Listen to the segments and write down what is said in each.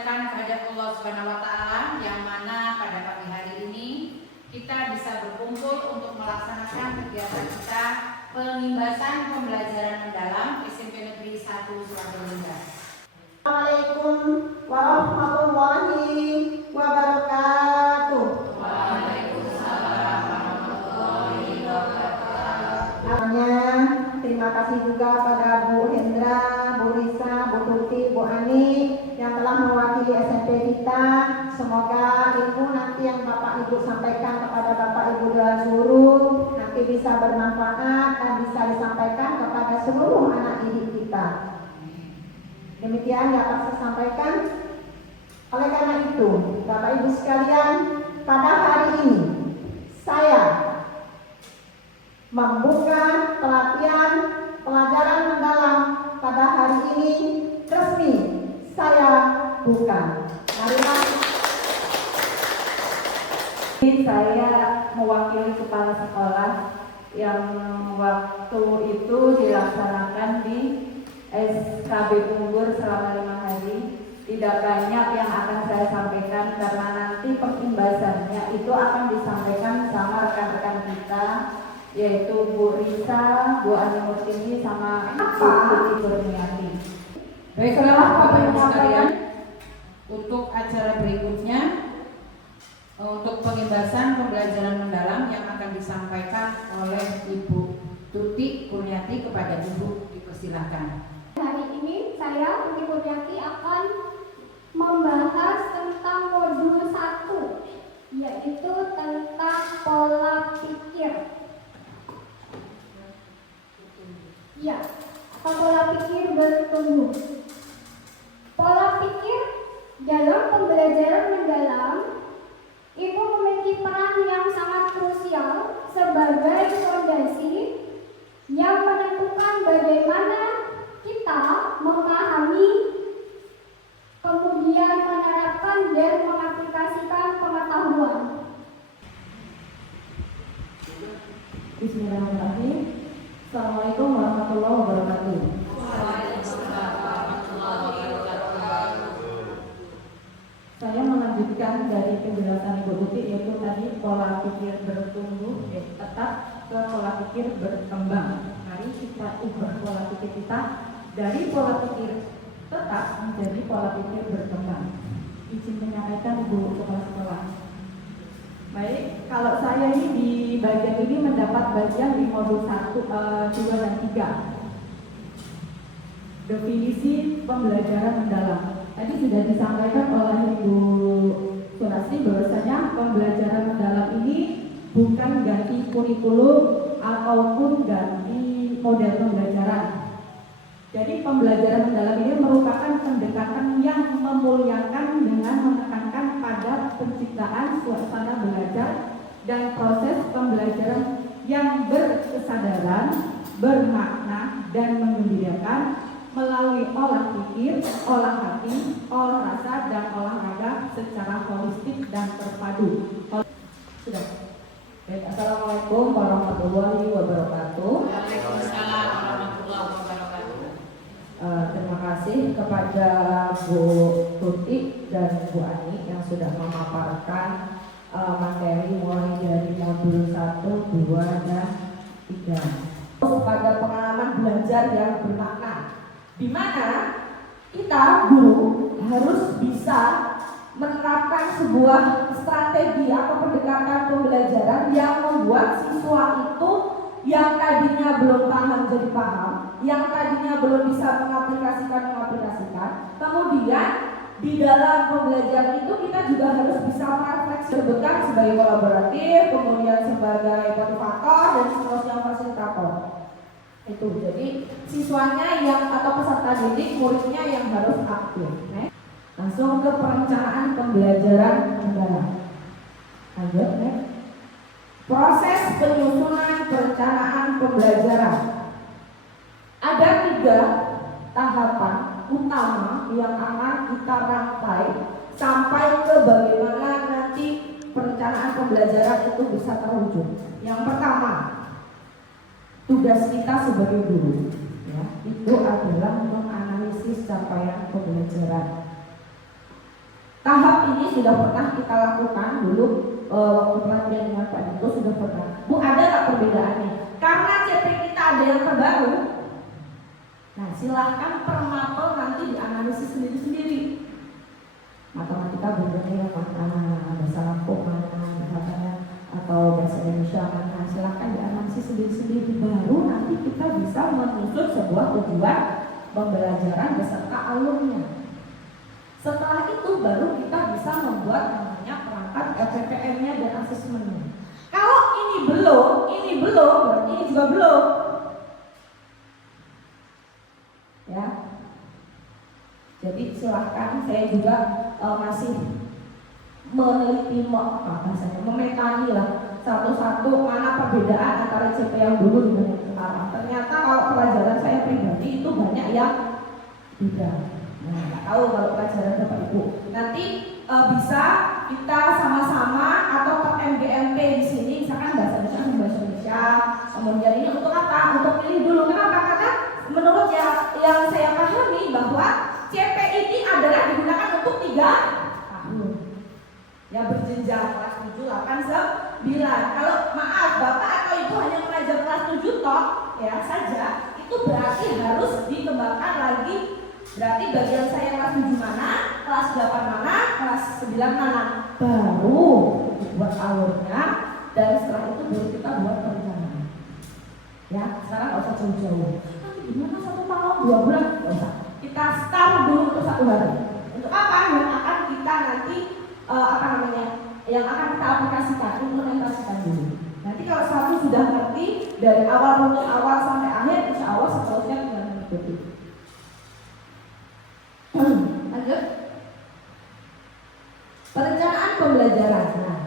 panjatkan kehadirat Allah Subhanahu wa taala yang mana pada pagi hari ini kita bisa berkumpul untuk melaksanakan kegiatan kita pengimbasan pembelajaran mendalam SMP Negeri 1 Surabaya. Assalamualaikum warahmatullahi wabarakatuh. Waalaikumsalam warahmatullahi wabarakatuh. Terima kasih juga pada Bu Hendra, Bu Risa, Bu Tuti, Bu Ani yang telah mewakili SMP kita. Semoga ilmu nanti yang Bapak Ibu sampaikan kepada Bapak Ibu dan guru nanti bisa bermanfaat dan bisa disampaikan kepada seluruh anak didik kita. Demikian dapat saya sampaikan. Oleh karena itu, Bapak Ibu sekalian, pada hari ini saya membuka pelatihan pelajaran mendalam pada hari ini resmi saya buka. Marilah saya mewakili kepala sekolah yang waktu itu dilaksanakan di SKB Unggur selama 5 hari. Tidak banyak yang akan saya sampaikan karena nanti pengimbasannya itu akan disampaikan sama rekan-rekan kita, yaitu Bu Risa, Bu Ani Murtini, sama Bu Tuti Kurniati. Baiklah Bapak Ibu sekalian, untuk acara berikutnya untuk pengimbasan pembelajaran mendalam yang akan disampaikan oleh Ibu Tuti Kurniati kepada Ibu, dipersilakan. Hari ini saya, Tuti Kurniati, akan membahas tentang modul 1, yaitu tentang pola pikir. Ya, atau pola pikir bertumbuh. Pola pikir dalam pembelajaran mendalam itu memiliki peran yang sangat krusial sebagai fondasi yang menentukan bagaimana kita memahami, kemudian menerapkan dan mengaplikasikan pengetahuan. Bismillahirrahmanirrahim. Assalamualaikum warahmatullahi wabarakatuh. Waalaikumsalam warahmatullahi wabarakatuh. Saya melanjutkan dari penjelasan Ibu Tuti, yaitu tadi pola pikir bertumbuh tetap ke pola pikir berkembang. Mari kita ubah pola pikir kita dari pola pikir tetap menjadi pola pikir berkembang. Izin menyampaikan Ibu Kepala Sekolah. Baik, kalau saya ini di bagian ini mendapat bagian di modul 1, 2, dan 3. Definisi pembelajaran mendalam. Tadi sudah disampaikan oleh Ibu Surasti bahwasanya pembelajaran mendalam ini bukan ganti kurikulum ataupun ganti model pembelajaran. Jadi pembelajaran mendalam ini merupakan pendekatan yang memuliakan dengan menekankan pada penciptaan suasana belajar dan proses pembelajaran yang berkesadaran, bermakna, dan menggembirakan melalui olah pikir, olah hati, olah rasa, dan olahraga secara holistik dan terpadu. Sudah. Baik, Assalamualaikum warahmatullahi wabarakatuh. Waalaikumsalam warahmatullahi wabarakatuh. Terima kasih kepada Bu Tuti dan Bu Ani yang sudah memaparkan materi mulai dari modul 1, 2, dan 3. Pada pengalaman belajar yang bermakna, di mana kita guru harus bisa menerapkan sebuah strategi atau pendekatan pembelajaran yang membuat siswa itu yang tadinya belum paham jadi paham, yang tadinya belum bisa mengaplikasikan. Kemudian di dalam pembelajaran itu kita juga harus bisa merefleksi berbentuk sebagai kolaboratif, kemudian sebagai motivator, dan seterusnya fasilitator. Itu jadi siswanya yang atau peserta didik, muridnya yang harus aktif. Langsung ke perencanaan pembelajaran mendalam. Lanjut, proses penyusunan perencanaan pembelajaran. Ada 3 tahapan utama yang akan kita rangkai sampai ke bagaimana nanti perencanaan pembelajaran itu bisa terwujud. Yang pertama, tugas kita sebagai guru, ya, itu adalah menganalisis capaian pembelajaran. Tahap ini sudah pernah kita lakukan dulu waktu pelatihan dengan Pak Dito sudah pernah. Bu, ada nggak perbedaannya? Karena CP kita ada yang terbaru. Nah, silahkan per mapel nanti dianalisis sendiri-sendiri. Matematika benernya mana, bahasa Lampung mana, misalnya, atau bahasa Indonesia mana, silahkan dianalisis sendiri-sendiri. Baru nanti kita bisa menyusun sebuah tujuan pembelajaran beserta alurnya. Setelah itu baru kita bisa membuat namanya perangkat LPPM-nya dan asesmennya. Kalau ini belum, berarti ini juga belum. Ya. Jadi silahkan, saya juga masih meneliti memetani lah satu-satu mana perbedaan antara CP yang dulu dengan yang sekarang. Ternyata kalau pelajaran saya pribadi itu banyak yang beda. Nah, nggak tahu kalau pelajaran Bapak Ibu. Nanti bisa kita sama-sama atau per MBMP di sini, misalkan bahasa Indonesia, kemudian ini untuk apa? Untuk pilih dulu. Kenapa? Karena menurut yang saya pahami bahwa CP ini adalah digunakan untuk 3 tahun. Ya, berjenjang kelas 7, 8, 9. Kalau maaf Bapak atau Ibu hanya mengajar kelas 7 toh ya saja, itu berarti harus dikembangkan lagi. Berarti bagian saya kelas 7 mana, kelas 8 mana, kelas 9 mana, baru buat alurnya, dan setelah itu baru kita buat perencanaan. Ya, sekarang nggak usah jauh-jauh. Nanti gimana 1 tahun, 2 bulan, nggak usah. Kita start dulu untuk 1 hari. Untuk apa? Yang akan kita nanti yang akan kita aplikasikan, implementasikan dulu. Nanti kalau satu sudah ngerti dari awal runtut awal sampai akhir, insya Allah seterusnya tinggal mengikuti. Lanjut. Perencanaan pembelajaran. Nah,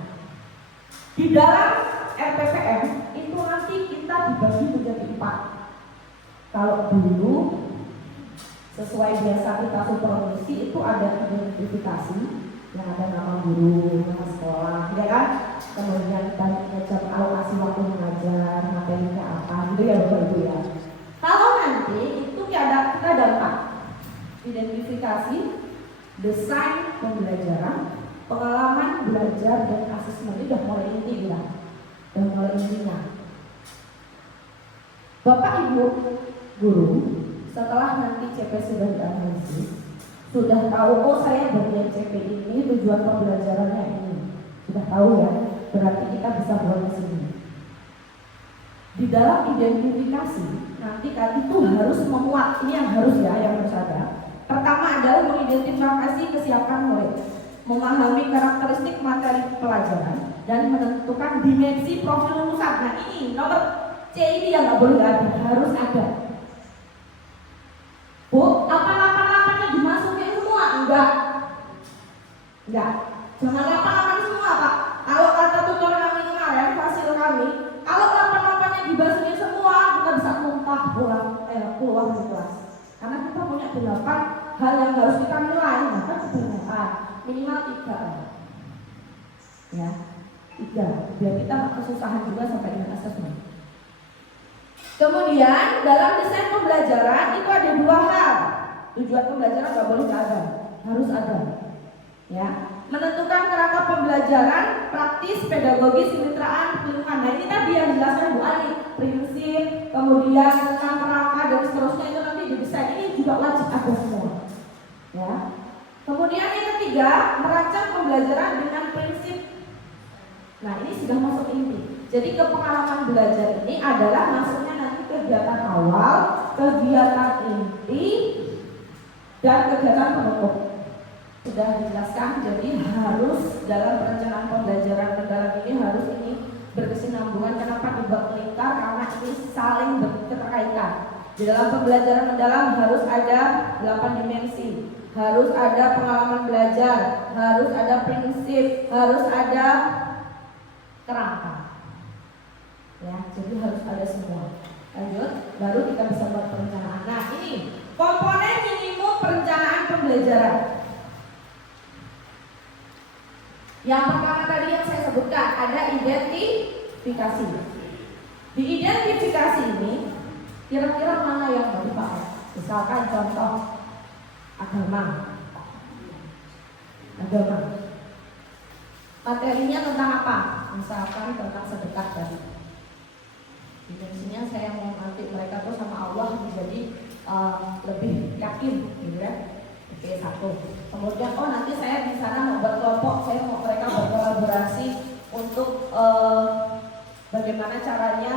di dalam RPPM itu nanti kita dibagi menjadi 4. Kalau dulu sesuai biasa kita supervisi itu ada identifikasi yang ada nama guru, nama sekolah, ya kan? Kemudian jam alokasi waktu mengajar, materinya apa, gitu ya Bapak Ibu ya. Kalau nanti itu kita ada 4. Identifikasi, desain pembelajaran, pengalaman belajar dan asesmen. Ini udah mulai inti ya, udah mulai intinya. Bapak Ibu guru, setelah nanti CP sudah dianalisis, sudah tahu oh saya bagian CP ini tujuan pembelajarannya ini, sudah tahu ya, berarti kita bisa buat di sini. Di dalam identifikasi nanti kan itu harus memuat, ini yang harus ya, yang harus ada. Pertama adalah mengidentifikasi kesiapan murid, memahami karakteristik materi pelajaran, dan menentukan dimensi profil lulusan. Nah ini nomor C ini yang nggak boleh ada, harus ada. Bu, apa 8-8-nya dimasukin semua? Enggak. Jangan 8-8 semua Pak. Kalau kata tutor kami kemarin, fasil kami, kalau 8-8-nya dimasukin semua, kita bisa muntah keluar dari kelas. Karena kita punya 8 hal yang harus kita nilai, maka kebanyakan minimal 3. Ya, 3. Biar kita nggak kesusahan juga sampai dengan asesmen. Kemudian dalam desain pembelajaran itu ada 2 hal. Tujuan pembelajaran nggak boleh nggak ada, harus ada. Ya, menentukan kerangka pembelajaran, praktis, pedagogis, kemitraan, lingkungan. Nah ini tadi yang dijelaskan Bu Ani, prinsip, kemudian tentang kerangka dan seterusnya itu nanti didesain. Ini juga wajib ada semua. Ya. Kemudian yang ketiga, merancang pembelajaran dengan prinsip. Nah ini sudah masuk inti. Jadi kepengalaman belajar ini adalah masuknya nanti kegiatan awal, kegiatan inti, dan kegiatan penutup. Sudah dijelaskan, jadi harus dalam perencanaan pembelajaran mendalam ini harus ini berkesinambungan. Kenapa dibuat melingkar? Karena ini saling berketerkaitan. Di dalam pembelajaran mendalam harus ada 8 dimensi, harus ada pengalaman belajar, harus ada prinsip, harus ada kerangka. Ya, jadi harus ada semua. Lanjut, baru kita bisa buat perencanaan. Nah, ini komponen minimum perencanaan pembelajaran. Yang pertama tadi yang saya sebutkan ada identifikasi. Di identifikasi ini kira-kira mana yang mau dipakai? Misalkan contoh agama. agama. Materinya tentang apa? Misalkan tentang sedekah tadi. Intensinya saya mau nanti mereka tuh sama Allah menjadi lebih yakin, gitu ya. Oke, satu. Kemudian nanti saya di sana mau buat kelompok, saya mau mereka berkolaborasi untuk bagaimana caranya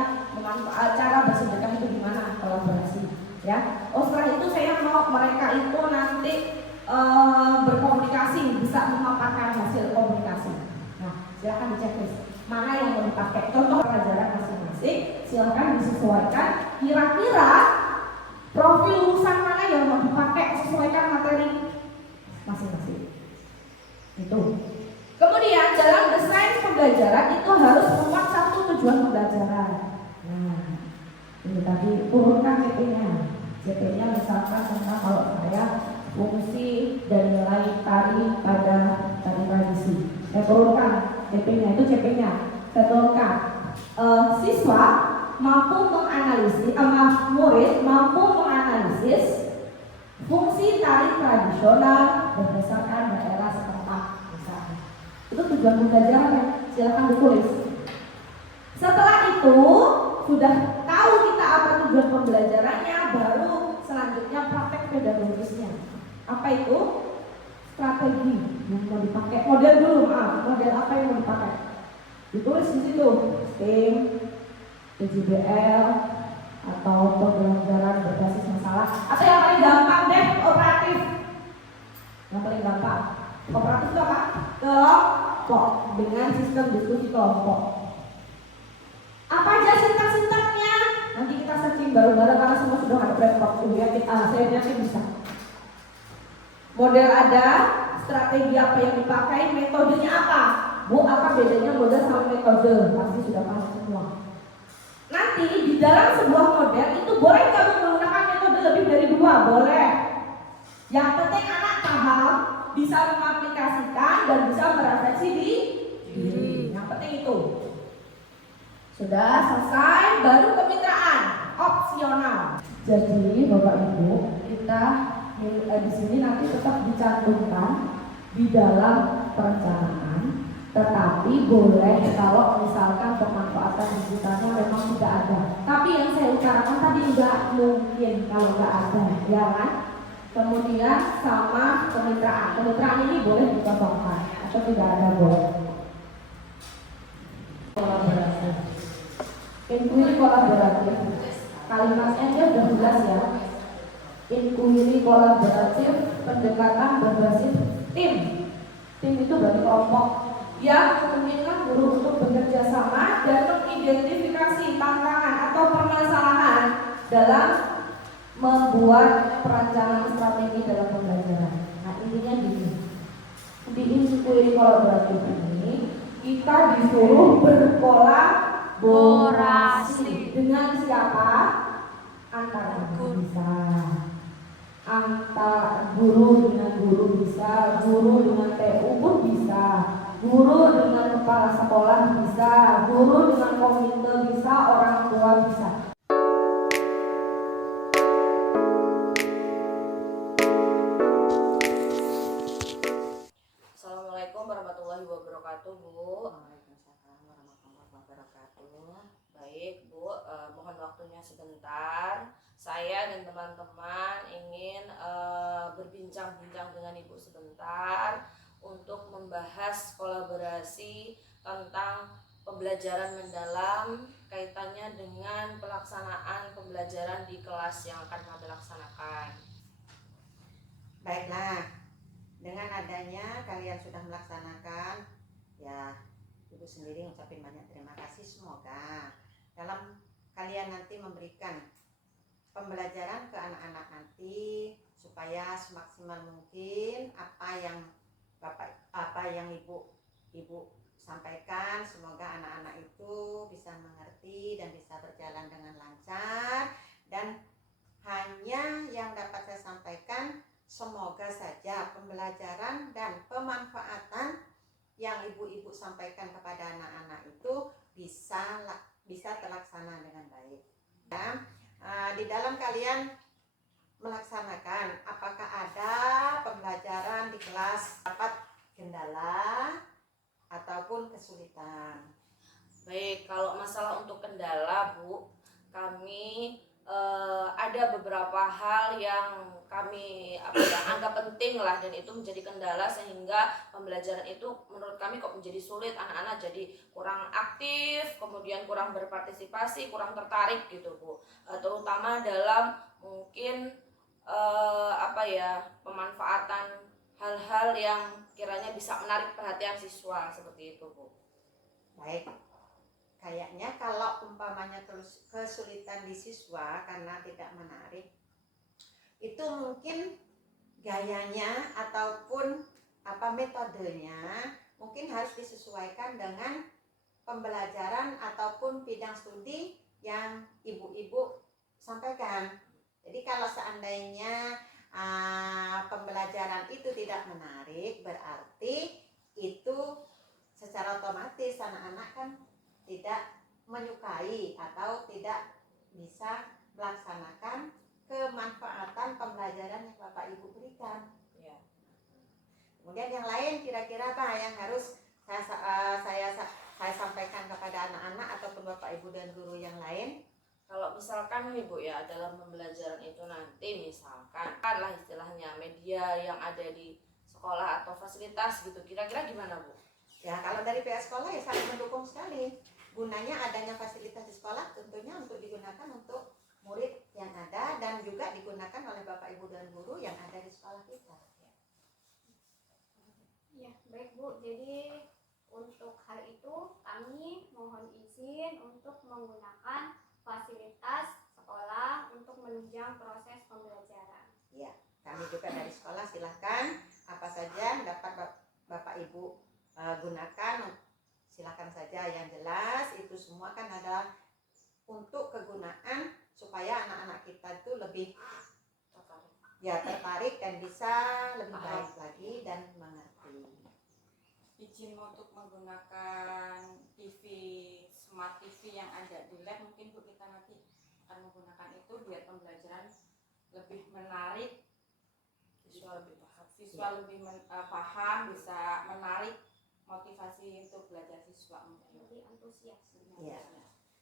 cara bersedekah itu gimana, kolaborasi, ya. Setelah itu saya mau mereka itu nanti berkomunikasi, bisa memaparkan hasil komunikasi. Nah, silakan dicek mana yang mau dipakai. Contoh pelajaran masing-masing, silakan disesuaikan. Kira-kira profil lulusan mana yang mau dipakai, sesuaikan materi masing-masing. Itu. Kemudian dalam desain pembelajaran itu harus memuat satu tujuan pembelajaran. Nah, ini tadi turunkan CP-nya. CP-nya misalkan tentang kalau saya fungsi dan nilai tari pada tari tradisi. Saya turunkan CP-nya, itu CP-nya. Saya turunkan. Siswa mampu menganalisis, murid mampu menganalisis fungsi tari tradisional berdasarkan daerah setempat, misalnya. Itu tujuan pembelajarannya, silakan ditulis. Setelah itu sudah tahu kita apa tujuan pembelajarannya, baru selanjutnya praktek pedagogisnya. Apa itu? Strategi yang mau dipakai. Model dulu, model apa yang mau dipakai? Ditulis di situ, STEM, PJBL, atau pembelajaran berbasis masalah, atau yang paling gampang deh, kooperatif. Yang paling gampang, kooperatif itu apa? Kelompok dengan sistem diskusi kelompok. Apa aja sintak-sintaknya? Nanti kita searching bareng-bareng karena semua sudah ada platform. Saya yakin bisa. Model ada, strategi apa yang dipakai, metodenya apa? Bu, apa bedanya model sama metode? Pasti sudah paham semua. Nanti di dalam sebuah model itu boleh kamu menggunakan metode lebih dari 2, boleh. Yang penting anak paham, bisa mengaplikasikan dan bisa merefleksi di diri. Yang penting itu. Sudah selesai, baru kemitraan opsional. Jadi Bapak Ibu, kita di sini nanti tetap dicantumkan di dalam perencanaan, tetapi boleh kalau misalkan pemanfaatan digitalnya memang tidak ada. Tapi yang saya utarakan tadi nggak mungkin kalau nggak ada, ya kan? Kemudian sama kemitraan. Kemitraan ini boleh dicontohkan atau tidak ada, boleh. Kolaborasi. Inquiry kolaboratif. Kalimatnya aja udah jelas ya. Inquiry kolaboratif, pendekatan berbasis tim. Tim itu berarti kelompok yang memungkinkan guru untuk bekerja sama dan mengidentifikasi tantangan atau permasalahan dalam membuat perencanaan strategi dalam pembelajaran. Nah, intinya gini. Di inquiry kolaboratif ini kita disuruh berkolaborasi dengan siapa? Antara bisa, antara guru dengan guru bisa, guru dengan TU pun bisa, guru dengan kepala sekolah bisa, guru dengan komite bisa, orang tua bisa. Assalamualaikum warahmatullahi wabarakatuh, Bu. Waalaikumsalam warahmatullahi wabarakatuh. Baik, Bu, mohon waktunya sebentar. Saya dan teman-teman ingin berbincang-bincang dengan Ibu sebentar untuk membahas kolaborasi tentang pembelajaran mendalam kaitannya dengan pelaksanaan pembelajaran di kelas yang akan kami laksanakan. Baiklah, dengan adanya kalian sudah melaksanakan, ya Ibu sendiri ngucapin banyak terima kasih. Semoga dalam kalian nanti memberikan pembelajaran ke anak-anak nanti supaya semaksimal mungkin apa yang ibu sampaikan, semoga anak-anak itu bisa mengerti dan bisa berjalan dengan lancar. Dan hanya yang dapat saya sampaikan, semoga saja pembelajaran dan pemanfaatan yang ibu-ibu sampaikan kepada anak-anak itu bisa terlaksana dengan baik. Ya, di dalam kalian melaksanakan, apakah ada pembelajaran di kelas dapat kendala ataupun kesulitan. Baik, kalau masalah untuk kendala, Bu, kami ada beberapa hal yang kami anggap penting lah, dan itu menjadi kendala sehingga pembelajaran itu menurut kami kok menjadi sulit. Anak-anak jadi kurang aktif, kemudian kurang berpartisipasi, kurang tertarik gitu, Bu. Terutama dalam mungkin pemanfaatan hal-hal yang kiranya bisa menarik perhatian siswa seperti itu, Bu. Baik, kayaknya kalau umpamanya terus kesulitan di siswa karena tidak menarik, itu mungkin gayanya ataupun metodenya mungkin harus disesuaikan dengan pembelajaran ataupun bidang studi yang ibu-ibu sampaikan. Jadi kalau seandainya pembelajaran itu tidak menarik, berarti itu secara otomatis anak-anak kan tidak menyukai atau tidak bisa melaksanakan kemanfaatan pembelajaran yang Bapak Ibu berikan. Ya. Kemudian yang lain kira-kira apa yang harus saya sampaikan kepada anak-anak ataupun Bapak Ibu dan guru yang lain? Kalau misalkan Ibu ya dalam pembelajaran itu nanti misalkan lah istilahnya media yang ada di sekolah atau fasilitas gitu, kira-kira gimana, Bu? Ya, kalau dari pihak sekolah ya sangat mendukung sekali. Gunanya adanya fasilitas di sekolah tentunya untuk digunakan untuk murid yang ada dan juga digunakan oleh Bapak Ibu dan guru yang ada di sekolah kita. Ya, baik Bu. Jadi untuk hal itu kami mohon izin untuk menggunakan fasilitas sekolah untuk menunjang proses pembelajaran. Ya, kami juga dari sekolah silahkan apa saja yang dapat Bapak Ibu gunakan, silakan saja. Yang jelas itu semua kan adalah untuk kegunaan supaya anak-anak kita itu lebih tertarik dan bisa lebih baik lagi dan mengerti. Izin untuk menggunakan TV, smart TV yang ada di lab, mungkin Bu kita nanti akan menggunakan itu biar pembelajaran lebih menarik, Siswa lebih paham. siswa lebih paham, bisa menarik motivasi untuk belajar siswa. Lebih antusias. Ya,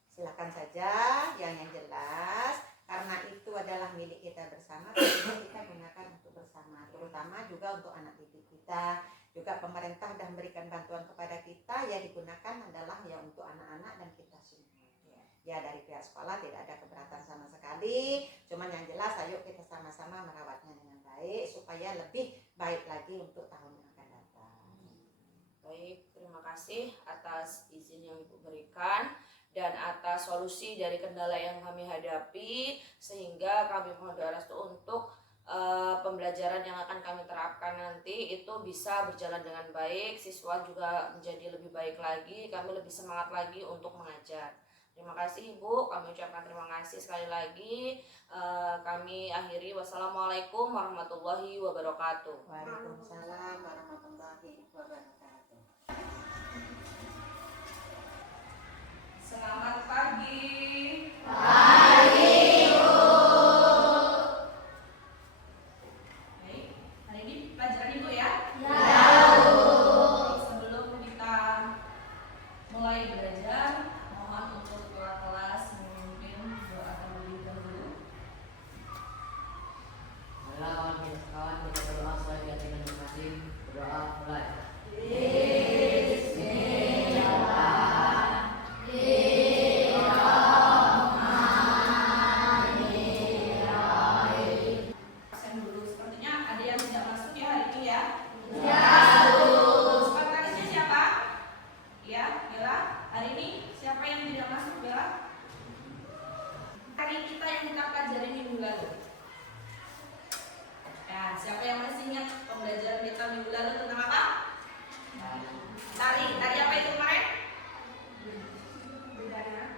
silakan saja yang jelas karena itu adalah milik kita bersama, tentunya kita gunakan untuk bersama, terutama juga untuk anak didik kita. Juga pemerintah sudah memberikan bantuan kepada kita, ya digunakan adalah ya untuk anak-anak dan kita semua. Ya dari pihak sekolah tidak ada keberatan sama sekali, cuman yang jelas ayo kita sama-sama merawatnya dengan baik supaya lebih baik lagi untuk tahun yang akan datang. Baik, terima kasih atas izin yang Ibu berikan dan atas solusi dari kendala yang kami hadapi, sehingga kami mohon doa restu untuk pembelajaran yang akan kami terapkan nanti itu bisa berjalan dengan baik, siswa juga menjadi lebih baik lagi, kami lebih semangat lagi untuk mengajar. Terima kasih Ibu, kami ucapkan terima kasih sekali lagi. Kami akhiri, wassalamualaikum warahmatullahi wabarakatuh. Waalaikumsalam warahmatullahi wabarakatuh. Selamat pagi. Baik, hari ini pelajaran Ibu ya? Sebelum kita mulai belajar, mohon untuk kelas memimpin doa terlebih dahulu. Kawan kita berdoa supaya kita dengan masing berdoa mulai. Absen dulu, sepertinya ada yang tidak masuk ya hari ini ya? Sekretarisnya siapa? Ya, Bella. Hari ini siapa yang tidak masuk, Bella? Hari kita yang kita pelajari minggu lalu. Ya, siapa yang masih ingat pembelajaran kita minggu lalu tentang apa? Tari. Tari apa itu kemarin?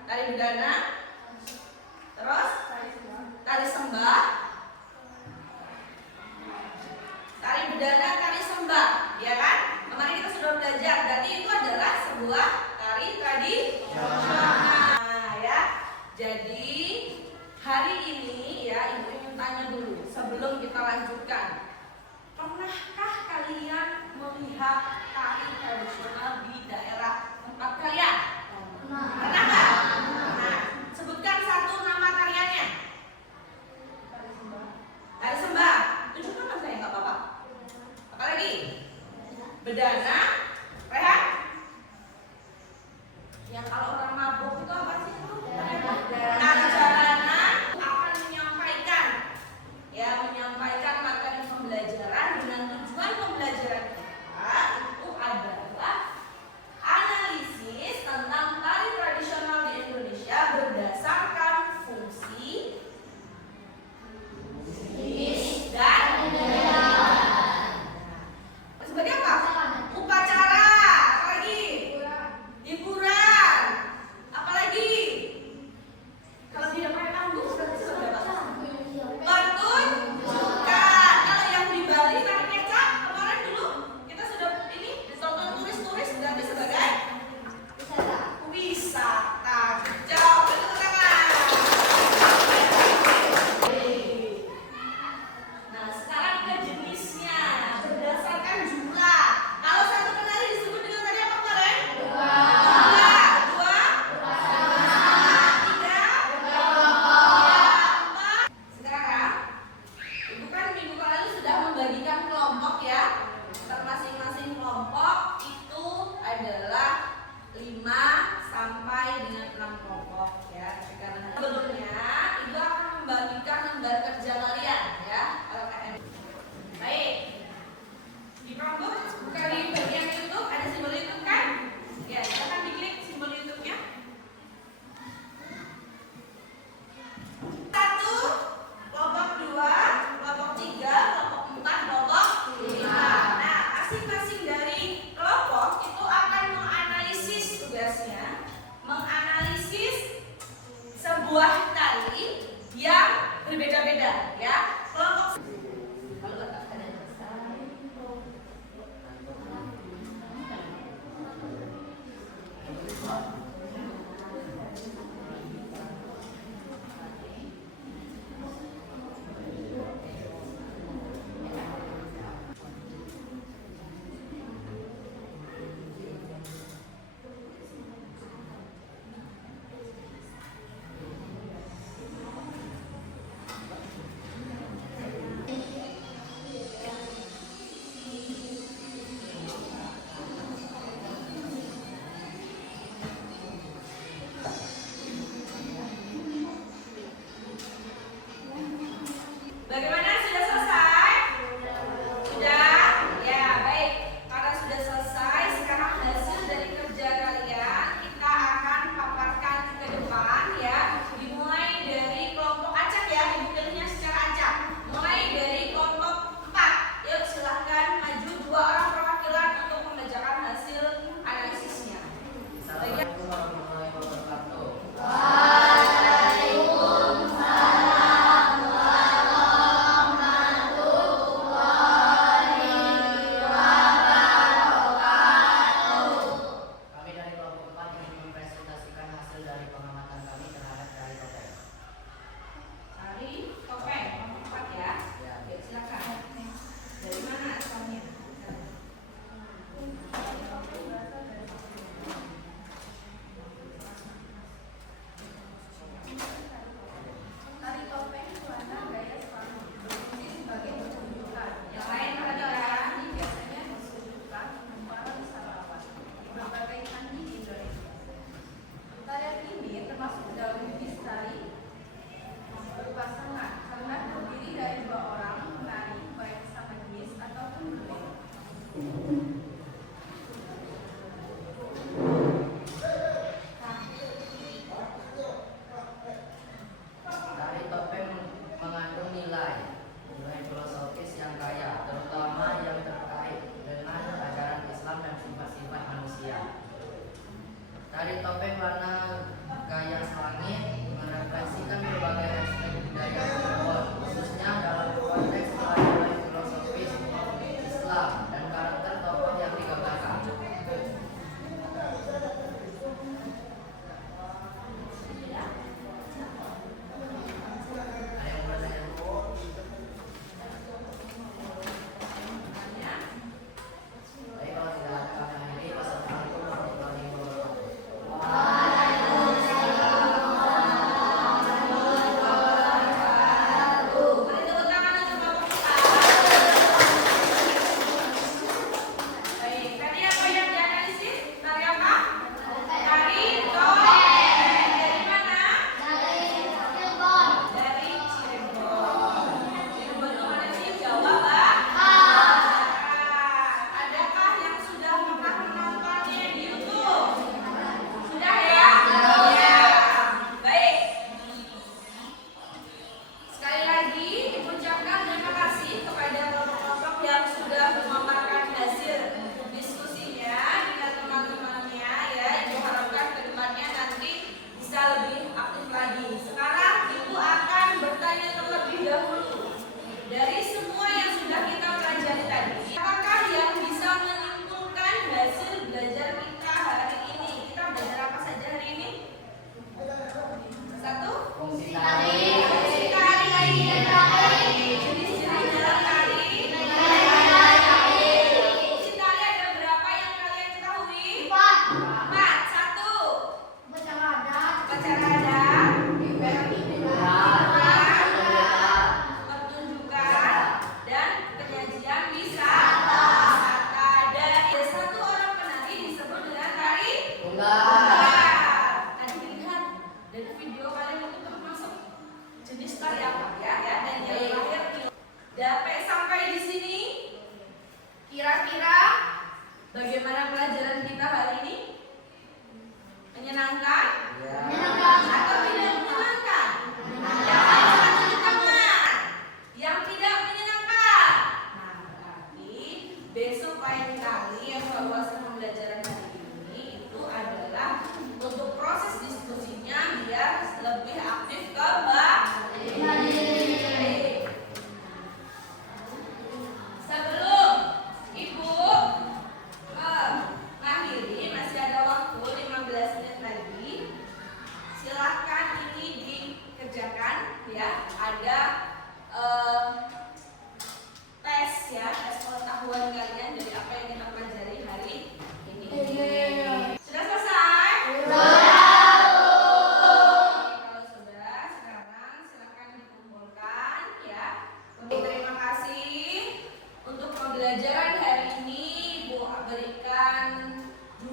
Tari bedana. Terus? Tari sembah. Tari bedana, tari sembah, ya kan? Kemarin kita sudah belajar. Berarti itu adalah sebuah tari tradisional. Nah, ya. Jadi hari ini ya Ibu ingin tanya dulu sebelum kita lanjutkan. Pernahkah kalian melihat tari tradisional di daerah tempat kalian? Pernah nggak? Nah, sebutkan satu nama tariannya. Tari Sembah. Tunjukkan mas saya nggak apa-apa. Apa lagi? Bedana. Rehat. Yang kalau orang mabuk itu apa sih? Tari jalanan akan menyampaikan materi pembelajaran dengan tujuan pembelajaran kita itu adalah analisis tentang tari tradisional di Indonesia berdasarkan fungsi, dan sebagai apa? Upacara, apalagi? Hiburan, apalagi? Kalau tidak pakai panggung berarti sebagai apa? Pertunjukan. Kalau yang di Bali tari kecak kemarin dulu kita sudah ini ditonton turis-turis berarti sebagai wisata. Jawab itu tangan. Nah, sekarang ke jenisnya berdasarkan jumlah. Kalau satu penari disebut dengan tadi apa kemarin? Dua. Tiga. Empat. Sekarang Ibu kan minggu lalu sudah membagikan kelompok ya. Masing-masing kelompok itu adalah 5 sampai dengan 6 kelompok ya. Karena sebelumnya Ibu akan membagikan lembar kerja kalian ya. LKM. Baik. Di Chromebook buka di bagian YouTube ada simbol YouTube kan? Ya, silakan diklik simbol YouTube-nya. 1, kelompok 2, kelompok 3, kelompok 4, kelompok 5. Nah, masing-masing dari kelompok itu akan menganalisis tugasnya, menganalisis sebuah tari yang berbeda-beda ya. Kelompok kalau letakkan yang besar.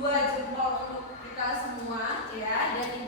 2 jempol untuk kita semua ya, dan